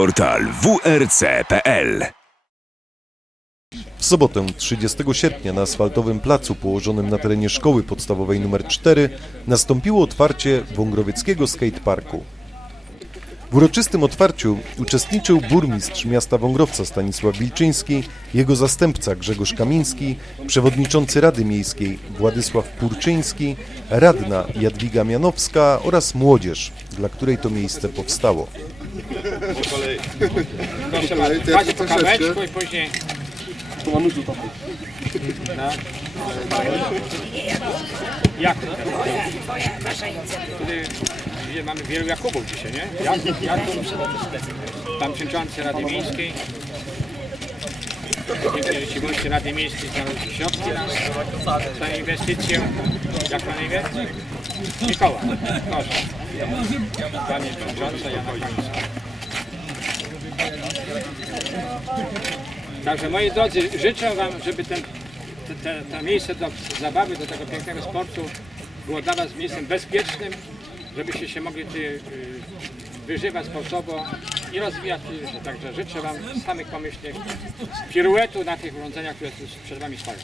Portal wrc.pl W sobotę 30 sierpnia na asfaltowym placu położonym na terenie szkoły podstawowej nr 4 nastąpiło otwarcie Wągrowieckiego skateparku. W uroczystym otwarciu uczestniczył burmistrz miasta Wągrowca Stanisław Wilczyński, jego zastępca Grzegorz Kamiński, przewodniczący Rady Miejskiej Władysław Purczyński, radna Jadwiga Mianowska oraz młodzież, dla której to miejsce powstało. Proszę bardzo. Jak? Tutaj gdzie mamy wielu Jakubów dzisiaj, nie? Jakub, Jakub, pan przewodniczący Rady Miejskiej. Dziękuję życzliwości Rady Miejskiej za środki na tę inwestycję. Jak na imię? Mikołaj. Proszę. Pani przewodnicząca Jana Pańska. Także moi drodzy, życzę Wam, żeby ten, te, te, to miejsce do zabawy, do tego pięknego sportu było dla Was miejscem bezpiecznym, żebyście się mogli tu y, wyżywać sportowo i rozwijać. Także życzę Wam samych pomyślnych piruetu na tych urządzeniach, które tu przed Wami stoją.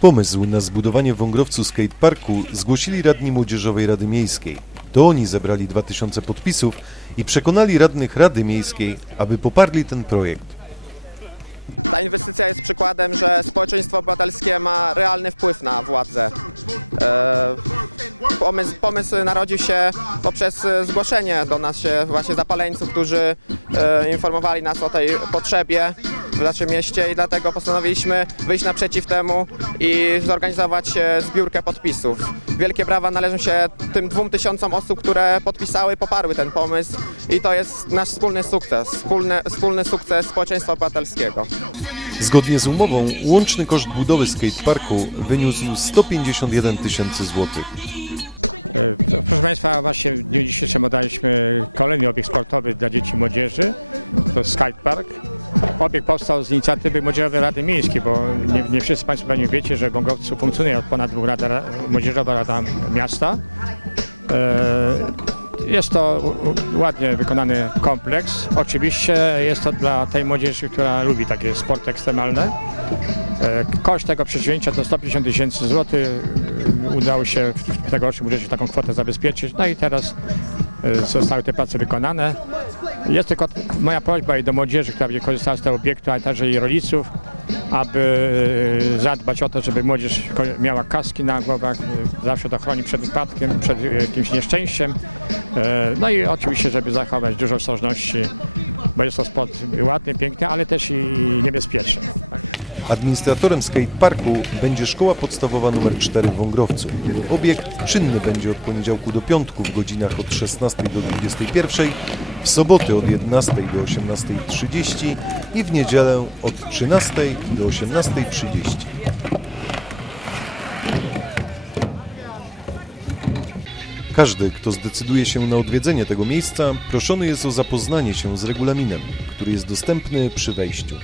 Pomysł na zbudowanie w Wągrowcu skateparku zgłosili radni Młodzieżowej Rady Miejskiej. To oni zebrali 2000 podpisów i przekonali radnych Rady Miejskiej, aby poparli ten projekt. Ta inwestycja jest przykładem, że społeczeństwo obywatelskie ma realny wpływ na władzę. E, Pomysł, pomysł narodził się poprzez zgłoszenie do nas się właśnie zapaleńców, którzy e, informowali nas o tej potrzebie w naszym mieście i dlatego postanowiliśmy wyjść naprzeciw temu i zorganizować e, zbiórkę podpisów. Wielkie brawa należą się tym dwóm tysiącom osób, które podpisały, poparły ten pomysł i to jest nasz wspólny sukces, wspólny, wspólny sukces społeczeństwa obywatelskiego. Zgodnie z umową łączny koszt budowy skateparku wyniósł 151 tysięcy złotych. E, Proszę Państwa, właśnie w dniu dzisiejszym oddaliśmy kolejny obiekt sportowy dla dzieci i młodzieży, to skatepark. Obiekt powstał z inicjatywy Młodzieżowej Rady Miejskiej, bo nie, nie wszyscy Państwo pewnie wiecie, że w Bągowcu funkcjonuje od ponad dwóch lat Młodzieżowa Rada Miasta. E, Jest to ładnie wykonany kompleks. Oczywiście jest to dla tej młodzieży, która lubi takie sporty ekstremalne. E, Koszt tego przedsięwzięcia to 150 tysięcy złotych. Udało się w tegorocznym budżecie taką kwotę zabezpieczyć. No i teraz e, zostały te prace wykonane. Jest tylko moja prośba i do młodzieży, która będzie korzystała z tego obiektu, ale także i rodziców, aby e, zadbać o to, żeby młodzież miała kaski na głowach. e, Zawsze to chroni przed wypadkiem, przed e, jakimś nieszczęściem. No i oczywiście, żeby zachować dużo ostrożności, bo jest to sport ładny, piękny, ale też i niebezpieczny. Administratorem skateparku będzie szkoła podstawowa nr 4 w Wągrowcu. Obiekt czynny będzie od poniedziałku do piątku w godzinach od 16 do 21, w soboty od 11 do 18.30 i w niedzielę od 13 do 18.30. Każdy, kto zdecyduje się na odwiedzenie tego miejsca, proszony jest o zapoznanie się z regulaminem, który jest dostępny przy wejściu.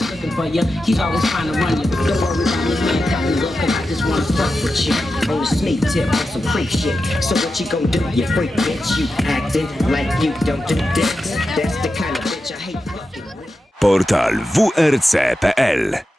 Man's looking for you. He's always trying to run you. Don't worry about me, man. Cutting up, cause I just wanna fuck with you. On a sneak tip on some freak shit. So what you gon' do? You freak bitch. You acting like you don't do dicks. That's the kind of bitch I hate fucking with. Portal wrc.pl